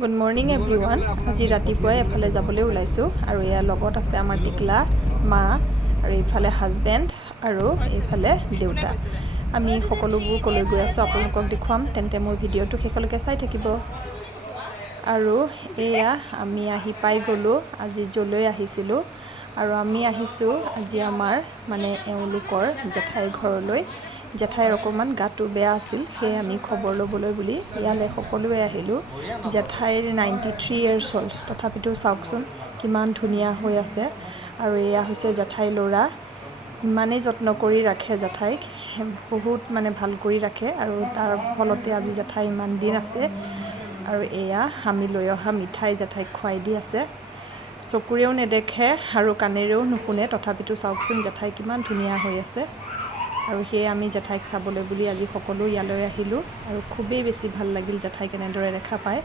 Good morning everyone. আজি ৰাতিপুৱাই এফালে যাবলৈ ওলাইছোঁ আৰু ইয়াৰ লগত আছে আমাৰ টিকলা মা আৰু এইফালে হাজবেণ্ড আৰু এইফালে দেউতা। আমি সকলোবোৰ ক'লৈ গৈ আছোঁ আপোনালোকক দেখুৱাম, তেন্তে মোৰ ভিডিঅ'টো শেষলৈকে চাই থাকিব। আৰু এয়া আমি আহি পাই গ'লোঁ আজি য'লৈ আহিছিলোঁ, আৰু আমি আহিছোঁ আজি আমাৰ এওঁলোকৰ জেঠাইৰ ঘৰলৈ। জেঠাইৰ অকণমান গাটো বেয়া আছিল, সেয়ে আমি খবৰ ল'বলৈ বুলি ইয়ালৈ সকলোৱে আহিলোঁ। জেঠাইৰ 93 years হ'ল, তথাপিতো চাওকচোন কিমান ধুনীয়া হৈ আছে। আৰু এয়া হৈছে জেঠাইৰ ল'ৰা, ইমানেই যত্ন কৰি ৰাখে জেঠাইক, বহুত ভাল কৰি ৰাখে, আৰু তাৰ ফলতে আজি জেঠাই ইমান দিন আছে। আৰু এয়া আমি লৈ অহা মিঠাই জেঠাইক খুৱাই দি আছে। চকুৰেও নেদেখে আৰু কাণেৰেও নুশুনে, তথাপিতো চাওকচোন জেঠাই কিমান ধুনীয়া হৈ আছে। আৰু সেয়ে আমি জেঠাইক চাবলৈ বুলি আজি সকলো ইয়ালৈ আহিলোঁ, আৰু খুবেই বেছি ভাল লাগিল জেঠাইক এনেদৰে দেখা পায়।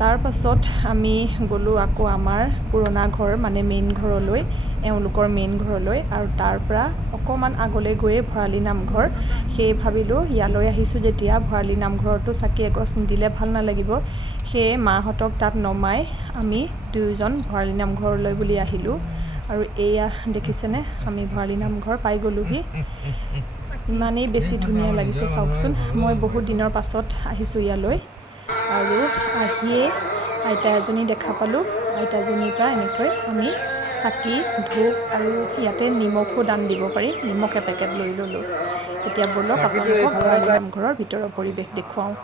তাৰ পাছত আমি গ'লোঁ আকৌ আমাৰ পুৰণা ঘৰ মেইন ঘৰলৈ, এওঁলোকৰ মেইন ঘৰলৈ, আৰু তাৰ পৰা অকণমান আগলৈ গৈয়ে ভৰালী নামঘৰ। সেয়ে ভাবিলোঁ ইয়ালৈ আহিছোঁ যেতিয়া ভৰালী নামঘৰতো চাকি এগছ নিদিলে ভাল নালাগিব, সেয়ে মাহঁতক তাত নমাই আমি দুয়োজন ভৰালী নামঘৰলৈ বুলি আহিলোঁ। আৰু এয়া দেখিছেনে, আমি ভৰালী নামঘৰ পাই গ'লোহি। ইমানেই বেছি ধুনীয়া লাগিছে চাওকচোন। মই বহুত দিনৰ পাছত আহিছোঁ ইয়ালৈ, আৰু আহিয়ে আইতা এজনী দেখা পালোঁ। আইতাজনীৰ পৰা এনেকৈ আমি চাকি ধূপ আৰু ইয়াতে নিমখো দান দিব পাৰি, নিমখ এপেকেট লৈ ল'লোঁ। এতিয়া ব'লক আপোনালোকক ভৰালী নামঘৰৰ ভিতৰৰ পৰিৱেশ দেখুৱাওঁ।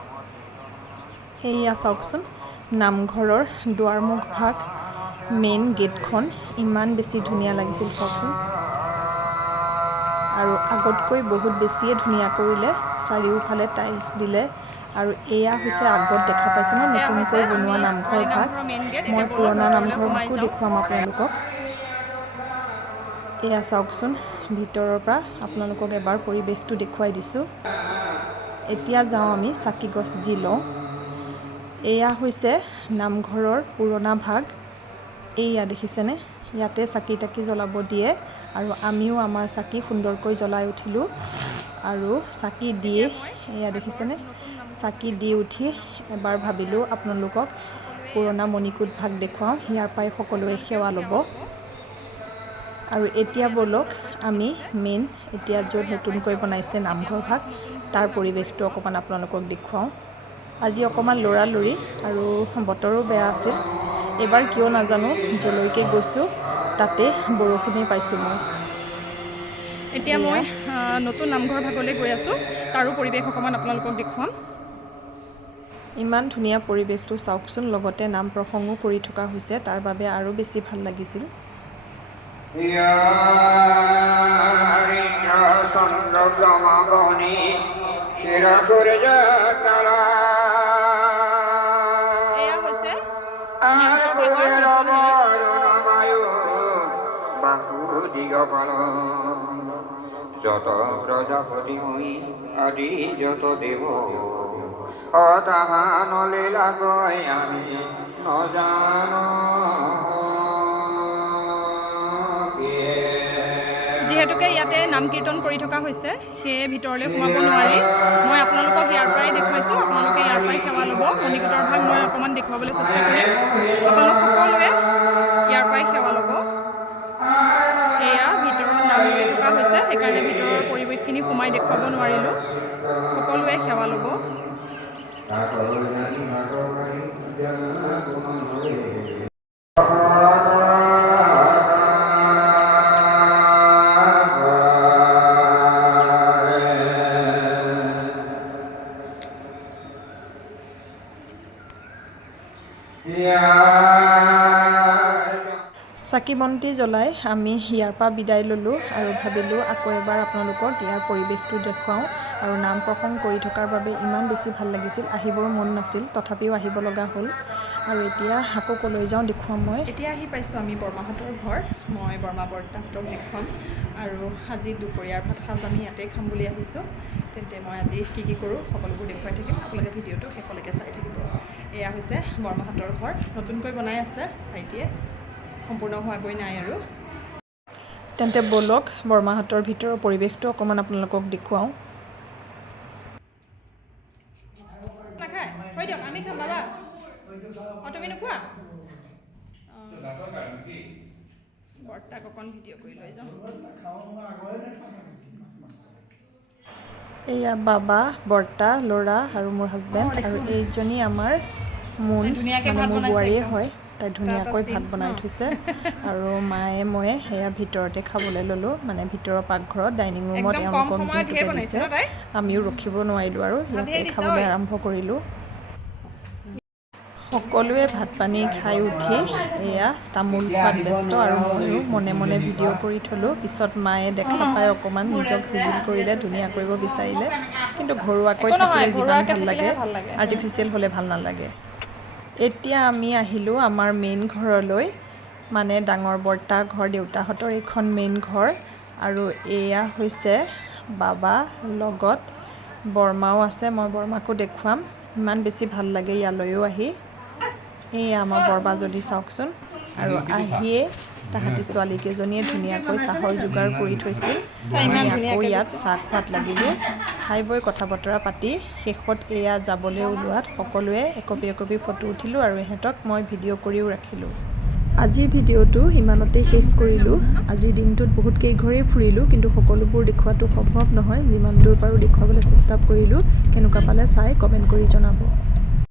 সেয়া চাওকচোন, নামঘৰৰ দুৱাৰমুখ ভাগ, মেইন গেটখন ইমান বেছি ধুনীয়া লাগিছিল চাওকচোন। আৰু আগতকৈ বহুত বেছিয়ে ধুনীয়া কৰিলে, চাৰিওফালে টাইলছ দিলে। আৰু এয়া হৈছে আগত দেখা পাইছে ন, নতুনকৈ বনোৱা নামঘৰ ভাগ। মই পুৰণা নামঘৰ ভাগো দেখুৱাম আপোনালোকক। এয়া চাওকচোন, ভিতৰৰ পৰা আপোনালোকক এবাৰ পৰিৱেশটো দেখুৱাই দিছোঁ। এতিয়া যাওঁ আমি চাকি গছ দি লওঁ। এয়া হৈছে নামঘৰৰ পুৰণা ভাগ। এয়া দেখিছেনে, ইয়াতে চাকি তাকি জ্বলাব দিয়ে, আৰু আমিও আমাৰ চাকি সুন্দৰকৈ জ্বলাই উঠিলোঁ। আৰু চাকি দিয়ে, এয়া দেখিছেনে, চাকি দি উঠি এবাৰ ভাবিলোঁ আপোনালোকক পুৰণা মণিকূট ভাগ দেখুৱাওঁ, ইয়াৰ পৰাই সকলোৱে সেৱা ল'ব। আৰু এতিয়া ব'লক আমি এতিয়া য'ত নতুনকৈ বনাইছে নামঘৰ ভাগ, তাৰ পৰিৱেশটো অকণমান আপোনালোকক দেখুৱাওঁ। আজি অকণমান লৰালৰি, আৰু বতৰো বেয়া আছিল। এইবাৰ কিয় নাজানো, য'লৈকে গৈছোঁ তাতে বৰষুণেই পাইছোঁ মই। এতিয়া মই নতুন নামঘৰ ভাগলৈ গৈ আছোঁ, তাৰো পৰিৱেশ অকণমান আপোনালোকক দেখুৱাম। ইমান ধুনীয়া পৰিৱেশটো চাওকচোন, লগতে নাম প্ৰসংগো কৰি থকা হৈছে, তাৰ বাবে আৰু বেছি ভাল লাগিছিল। এয়া হৈছে নামঘৰ ভাগৰ নতুন যত প্ৰজাপতি মই আদি যত দেৱ তাহানলে লাগয় আমি নজানো। যিহেতুকে ইয়াতে নাম কীৰ্তন কৰি থকা হৈছে, সেয়ে ভিতৰলৈ সোমাব নোৱাৰি। মই আপোনালোকক ইয়াৰ পৰাই দেখুৱাইছোঁ, আপোনালোকে ইয়াৰ পৰাই সেৱা ল'ব। মণিকূটৰ ভাগ মই অকণমান দেখুৱাবলৈ চেষ্টা কৰিম, আপোনালোক সকলোৱে ইয়াৰ পৰাই সেৱা ল'ব। এয়া ভিতৰত নাম লৈ থকা হৈছে, সেইকাৰণে ভিতৰৰ পৰিৱেশখিনি সোমাই দেখুৱাব নোৱাৰিলোঁ। সকলোৱে সেৱা ল'ব। চাকি বন্তি জ্বলাই আমি ইয়াৰ পৰা বিদায় ল'লোঁ, আৰু ভাবিলোঁ আকৌ এবাৰ আপোনালোকক ইয়াৰ পৰিৱেশটো দেখুৱাওঁ। আৰু নাম প্ৰসংগ কৰি থকাৰ বাবে ইমান বেছি ভাল লাগিছিল, আহিবৰ মন নাছিল, তথাপিও আহিব লগা হ'ল। আৰু এতিয়া আকৌ ক'লৈ যাওঁ দেখুৱাম মই। এতিয়া আহি পাইছোঁ আমি বৰমাহঁতৰ ঘৰ। মই বৰমা বৰ্তাহঁতক দেখুৱাম, আৰু আজি দুপৰীয়াৰ ভাত সাজ আমি ইয়াতেই খাম বুলি আহিছোঁ। তেন্তে মই আজি কি কৰোঁ সকলোবোৰ দেখুৱাই থাকিম, আপোনালোকে ভিডিঅ'টো শেষলৈকে চাই থাকিব। এয়া হৈছে বৰমাহঁতৰ ঘৰ, নতুনকৈ বনাই আছে ভাইটিয়ে, সম্পূৰ্ণ হোৱাগৈ নাই আৰু। তেন্তে ব'লক বৰমাহঁতৰ ভিতৰৰ পৰিৱেশটো অকণমান আপোনালোকক দেখুৱাওঁ। আমি খাম বাবা। অঁ তুমি নোখোৱা বৰ্তাক অকণ ভিডিঅ' কৰি লৈ যাওঁ এয়া বাবা বৰ্তা ল'ৰা আৰু মোৰ হাজবেণ্ড আৰু এইজনী আমাৰ মোন ধুনীয়াকৈ মানে ভাত মোৰ বনাইছে বোৱাৰীয়ে একদম। হয় তাই ধুনীয়াকৈ তাত ভাত আছিল, বনাই ন? থৈছে আৰু মায়ে ময়ে সেয়া ভিতৰতে খাবলৈ ল'লোঁ মানে ভিতৰৰ পাকঘৰত ডাইনিং ৰুমত একদম কম এওঁলোকক সময়ত ঢেৰ যিহেতুকে বনাইছে দিছে ন তাই? আমিও ৰখিব নোৱাৰিলোঁ আৰু ভাত ইয়াতে ঢেৰ দিছে খাবলৈ ঐ। আৰম্ভ কৰিলোঁ সকলোৱে ভাত পানী খাই উঠি এয়া তামোল খোৱাত ব্যস্ত আৰু ময়ো মনে মনে ভিডিঅ' কৰি থ'লোঁ পিছত মায়ে দেখা পাই অকণমান নিজক চিজিল কৰিলে ধুনীয়া কৰিব বিচাৰিলে কিন্তু ঘৰুৱাকৈ একো নহয়, থাকিলে যিমান ঘৰুৱাকৈ ভাল লাগে থাকিলেহে ভাল লাগে। আৰ্টিফিচিয়েল হ'লে ভাল নালাগে এতিয়া আমি আহিলোঁ আমাৰ মেইন ঘৰলৈ মানে ডাঙৰ বৰ্তা ঘৰ দেউতাহঁতৰ এইখন মেইন ঘৰ আৰু এয়া হৈছে বাবা লগত বৰমাও আছে মই বৰমাকো দেখুৱাম ইমান বেছি ভাল লাগে ইয়ালৈও আহি এয়া আমাৰ বৰমাজনী চাওকচোন আৰু আহিয়ে তাহাঁতি ছোৱালীকেইজনীয়ে ধুনীয়াকৈ চাহৰ যোগাৰ কৰি থৈছিল আমি আকৌ ইয়াত চাহ খোৱাত লাগিলোঁ খাই বৈ কথা বতৰা পাতি শেষত এয়া যাবলৈ ওলোৱাত সকলোৱে একপি একপি ফটো উঠিলোঁ আৰু ইহঁতক মই ভিডিঅ' কৰিও ৰাখিলোঁ আজিৰ ভিডিঅ'টো ইমানতেই শেষ কৰিলোঁ আজিৰ দিনটোত বহুত কেইঘৰেই ফুৰিলোঁ কিন্তু সকলোবোৰ দেখুৱাটো সম্ভৱ নহয় যিমান দূৰ পাৰোঁ দেখুৱাবলৈ চেষ্টা কৰিলোঁ কেনেকুৱা পালে চাই কমেণ্ট কৰি জনাব